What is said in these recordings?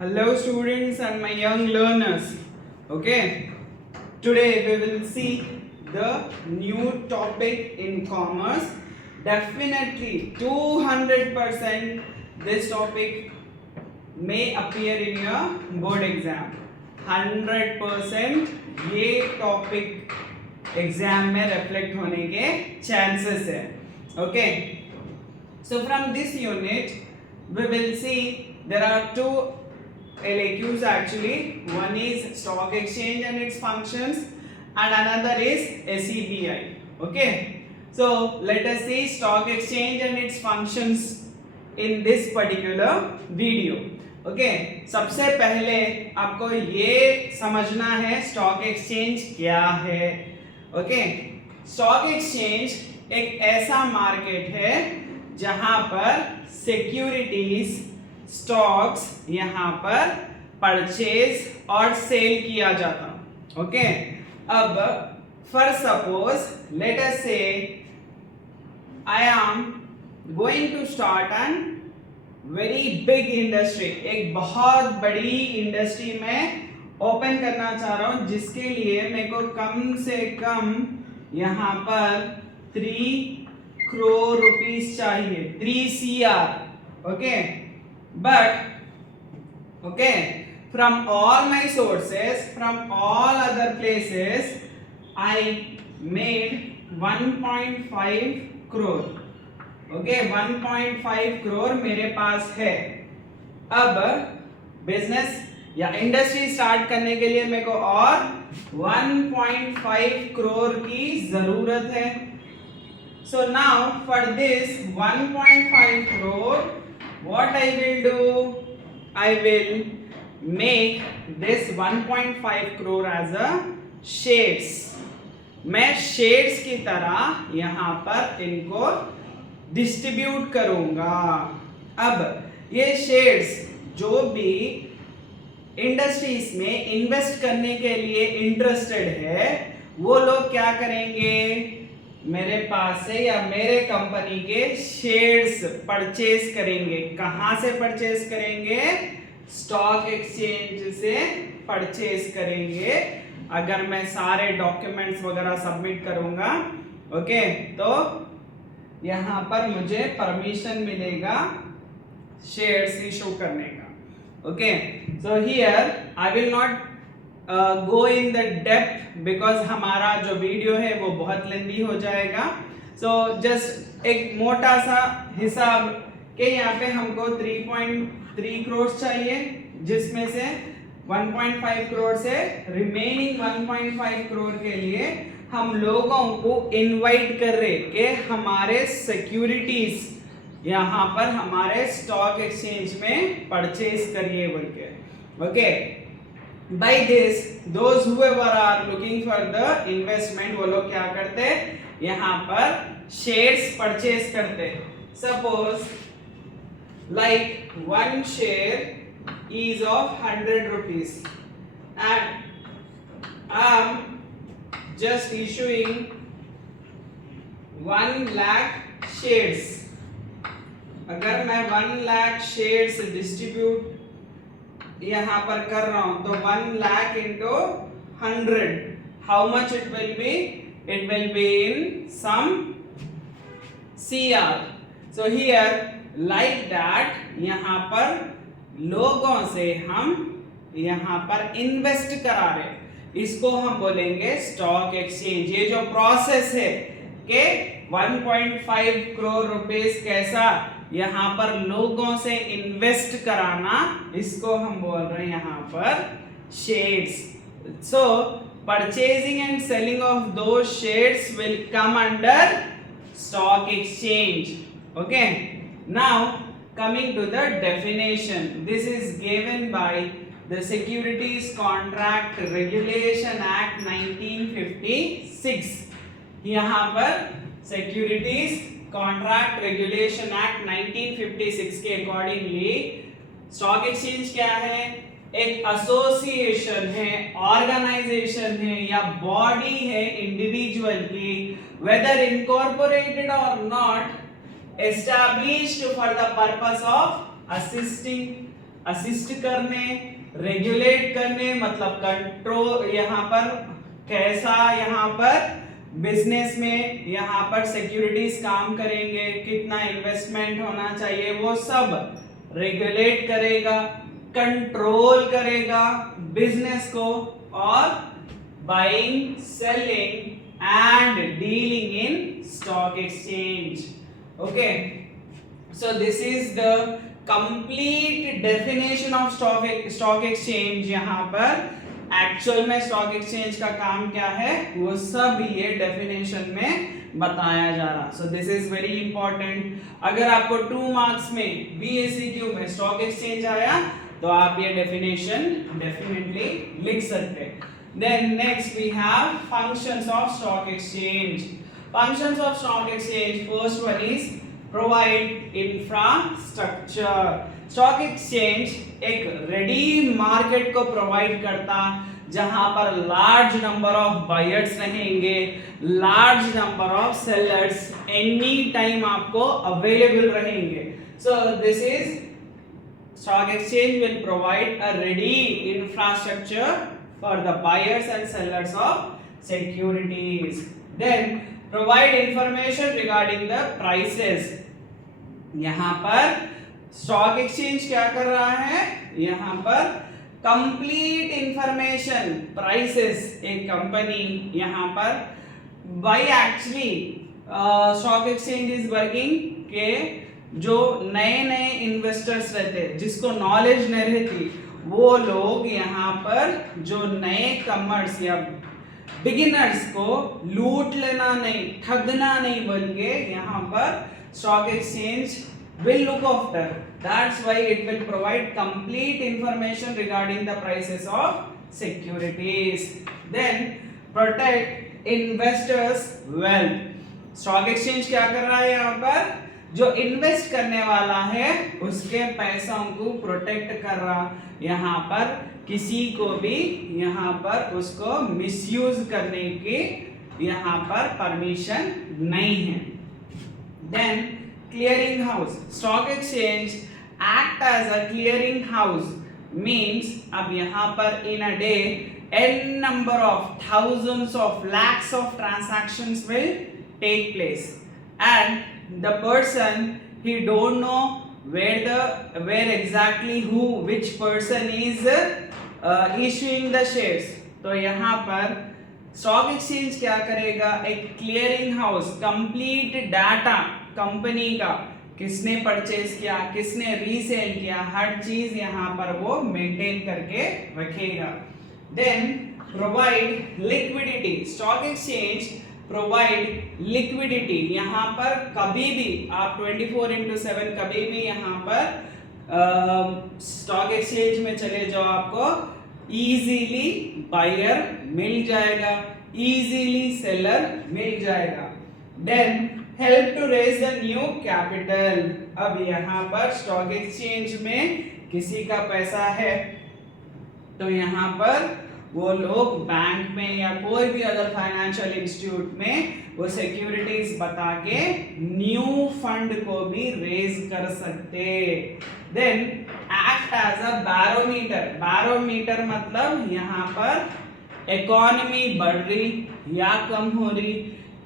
Hello students and my young learners. Okay, today we will see the new topic in commerce. Definitely 200% this topic may appear in your board exam. 100% ये topic exam में reflect होने के chances है. Okay, so from this unit we will see there are two LAQs actually. One is stock exchange and its functions and another is SEBI. Okay, so let us see stock exchange and its functions in this particular video. Okay, सबसे पहले आपको ये समझना है stock exchange क्या है. Okay, stock exchange एक ऐसा मार्केट है जहां पर सिक्योरिटीज स्टॉक्स यहां पर परचेज और सेल किया जाता. ओके, अब for suppose let us say I am going to start an very big industry. एक बहुत बड़ी इंडस्ट्री में ओपन करना चाह रहा हूं जिसके लिए मेरे को कम से कम यहां पर 3 crore rupees चाहिए, 3 CR. Okay, but okay, from all my sources, from all other places, I made 1.5 crore. Okay, 1.5 crore मेरे पास है. अब बिजनेस या इंडस्ट्री स्टार्ट करने के लिए मेरे को और 1.5 crore की जरूरत है. So now for this 1.5 crore, what I will do? I will make this 1.5 crore as a shares. मैं शेड्स की तरह यहां पर इनको डिस्ट्रीब्यूट करूंगा. अब ये शेड्स जो भी इंडस्ट्रीज में इन्वेस्ट करने के लिए इंटरेस्टेड है वो लोग क्या करेंगे, मेरे पास से या मेरे कंपनी के शेयर्स परचेज करेंगे. कहां से परचेज करेंगे? स्टॉक एक्सचेंज से परचेज करेंगे. अगर मैं सारे डॉक्यूमेंट्स वगैरह सबमिट करूंगा, ओके, तो यहां पर मुझे परमिशन मिलेगा शेयर्स इशू करने का. Okay, so here I will not go in the depth because हमारा जो वीडियो है वो बहुत लेंदी हो जाएगा. सो जस्ट एक मोटा सा हिसाब के यहाँ पे हमको 3.3 करोड़ चाहिए जिसमें से 1.5 करोड़ से रिमेनिंग 1.5 करोड़ के लिए हम लोगों को इनवाइट कर रहे कि हमारे सिक्योरिटीज यहाँ पर हमारे स्टॉक एक्सचेंज में परचेज करिए बोल के. Okay, by this those whoever are looking for the investment वो लोग क्या करते हैं, यहाँ पर शेयर्स परचेज करते हैं. Suppose like one share is of 100 rupees and I am just issuing 1 lakh shares. अगर मैं 1 lakh shares डिस्ट्रीब्यूट यहां पर कर रहा हूं तो 1 lakh into 100, how much it will be? It will be in some CR. So here like that यहां पर लोगों से हम यहां पर इन्वेस्ट करा रहे, इसको हम बोलेंगे स्टॉक एक्सचेंज. ये जो प्रोसेस है कि 1.5 करोड़ रुपीस कैसा यहां पर लोगों से इन्वेस्ट कराना, इसको हम बोल रहे हैं यहां पर shares. So purchasing and selling of the shares will come under stock exchange. Okay, now coming to the definition, this is given by the securities contract regulation act 1956. यहां पर सिक्योरिटीज कॉन्ट्रैक्ट रेगुलेशन एक्ट 1956 के accordingly stock exchange क्या है? एक association है, organisation है या body है इंडिविजुअल की, वेदर इनकॉर्पोरेटेड और not, established for the purpose of assisting assist करने, रेगुलेट करने मतलब कंट्रोल, यहाँ पर कैसा यहाँ पर बिजनेस में यहाँ पर सिक्योरिटीज काम करेंगे, कितना इन्वेस्टमेंट होना चाहिए, वो सब रेगुलेट करेगा, कंट्रोल करेगा बिजनेस को, और buying, selling and dealing in stock exchange. Okay, so this is the complete definition of stock exchange. यहाँ पर एक्चुअल में स्टॉक एक्सचेंज का काम क्या है वो सब ये डेफिनेशन में बताया जा रहा. So this is very important. अगर आपको 2 मार्क्स में BACQ में स्टॉक एक्सचेंज आया तो आप ये डेफिनेशन डेफिनेटली लिख सकते हैं. Then next we have functions of stock exchange. Functions of stock exchange, first one is provide infrastructure. Stock exchange एक ready market को provide करता जहां पर large number of buyers रहेंगे, large number of sellers any time आपको available रहेंगे. So this is stock exchange will provide a ready infrastructure for the buyers and sellers of securities. Then provide information regarding the prices. यहाँ पर stock exchange क्या कर रहा है, यहाँ पर कंप्लीट इंफॉर्मेशन प्राइसेस, एक कंपनी यहाँ पर by actually stock exchange is working के जो नए नए इन्वेस्टर्स रहते हैं जिसको नॉलेज नहीं रहती वो लोग यहाँ पर जो नए कमर्स या बिगिनर्स को लूट लेना नहीं, ठगना नहीं बोल के यहाँ पर stock exchange will look after. That's why it will provide complete information regarding the prices of securities. Then protect investors' wealth. Stock exchange क्या कर रहा है यहाँ पर, जो इन्वेस्ट करने वाला है उसके पैसों को प्रोटेक्ट कर रहा, यहाँ पर किसी को भी यहाँ पर उसको मिसयूज करने की यहाँ पर परमिशन नहीं है. Then clearing house. Stock exchange act as a clearing house means अब यहाँ पर in a day n number of thousands of lakhs of transactions will take place and the person he don't know where exactly which person is issuing the shares. तो यहाँ पर stock exchange क्या करेगा, एक clearing house complete data company का किसने purchase किया, किसने रीसेल किया, हर चीज यहाँ पर वो मेंटेन करके रखेगा. Then provide liquidity. Stock exchange provide liquidity. यहाँ पर कभी भी आप 24/7 कभी भी यहाँ पर स्टॉक एक्सचेंज में चले जाओ, आपको इजीली बायर मिल जाएगा, इजीली सेलर मिल जाएगा. Then help to raise the new capital. अब यहाँ पर स्टॉक एक्सचेंज में किसी का पैसा है तो यहाँ पर वो लोग बैंक में या कोई भी अदर फाइनेंशियल इंस्टीट्यूट में वो सिक्योरिटीज बता के न्यू फंड को भी रेज कर सकते. Then act as a barometer. Barometer मतलब यहाँ पर इकोनॉमी बढ़ रही या कम हो रही,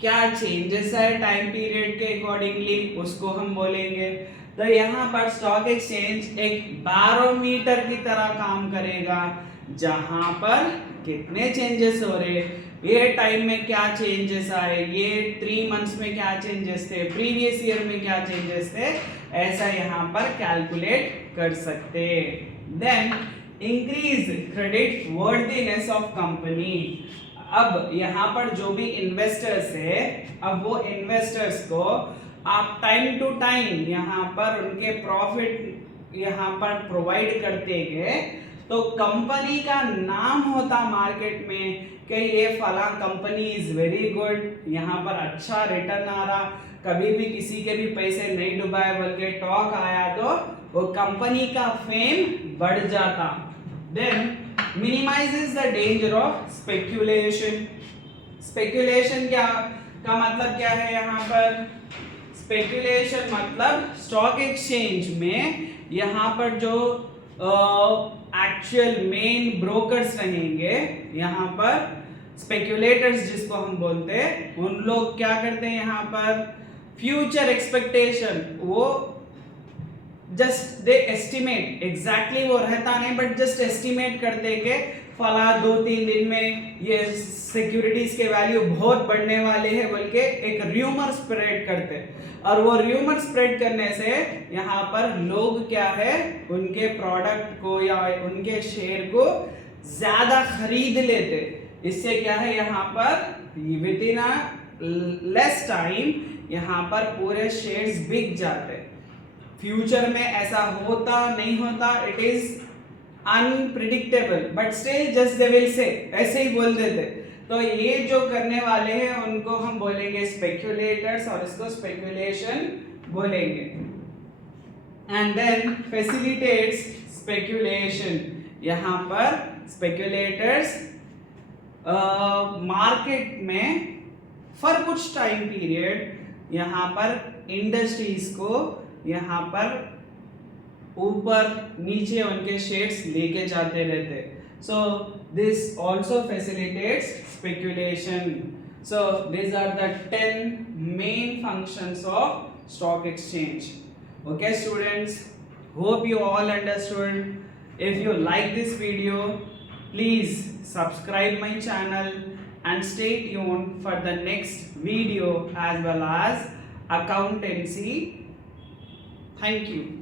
क्या चेंजेस है टाइम पीरियड के अकॉर्डिंगली उसको हम बोलेंगे. तो यहाँ पर स्टॉक एक्सचेंज एक बैरोमीटर की तरह काम करेगा जहां पर कितने चेंजेस हो रहे, ये टाइम में क्या चेंजेस आए, ये 3 मंथ्स में क्या चेंजेस थे, प्रीवियस ईयर में क्या चेंजेस थे, ऐसा यहाँ पर कैलकुलेट कर सकते. Then increase credit worthiness of company. अब यहाँ पर जो भी इन्वेस्टर्स है, अब वो इन्वेस्टर्स को आप टाइम टू टाइम यहाँ पर उनके प्रॉफिट यहाँ पर प्रोवाइड करते गए तो कंपनी का नाम होता मार्केट में कि ये फला कंपनी इज वेरी गुड, यहाँ पर अच्छा रिटर्न आ रहा, कभी भी किसी के भी पैसे नहीं डुबाए बल्कि टॉक आया तो वो कंपनी का फेम बढ़ जाता. Then minimizes the danger of speculation. Speculation क्या का मतलब क्या है, यहाँ पर स्पेक्यूलेशन मतलब स्टॉक एक्सचेंज में यहाँ पर जो एक्चुअल मेन ब्रोकर्स रहेंगे यहाँ पर, स्पेक्यूलेटर्स जिसको हम बोलते हैं, उन लोग क्या करते हैं यहाँ पर फ्यूचर एक्सपेक्टेशन, वो जस्ट दे एस्टिमेट, एग्जैक्टली वो रहता नहीं बट जस्ट एस्टिमेट करते के फला 2-3 दिन में ये सिक्योरिटीज के वैल्यू बहुत बढ़ने वाले हैं बोल के एक र्यूमर स्प्रेड करते हैं, और वो र्यूमर स्प्रेड करने से यहाँ पर लोग क्या है उनके प्रोडक्ट को या उनके शेयर को ज्यादा खरीद लेते। इससे क्या है यहाँ पर with in a less time यहाँ पर पूरे शेयर्स बिक जाते। फ्यूचर में ऐसा होता नहीं होता, it is unpredictable, but still just they will say, ऐसे ही बोल देते। तो ये जो करने वाले हैं उनको हम बोलेंगे स्पेक्यूलेटर्स, और इसको स्पेक्यूलेशन बोलेंगे। एंड देन फैसिलिटेट्स स्पेक्यूलेशन, यहाँ पर स्पेक्यूलेटर्स मार्केट में फॉर कुछ टाइम पीरियड यहाँ पर इंडस्ट्रीज को यहाँ पर ऊपर नीचे उनके शेयर्स लेके जाते रहते। So this also facilitates speculation. So these are the 10 main functions of stock exchange. Okay students, hope you all understood. If you like this video, please subscribe my channel and stay tuned for the next video as well as accountancy. Thank you.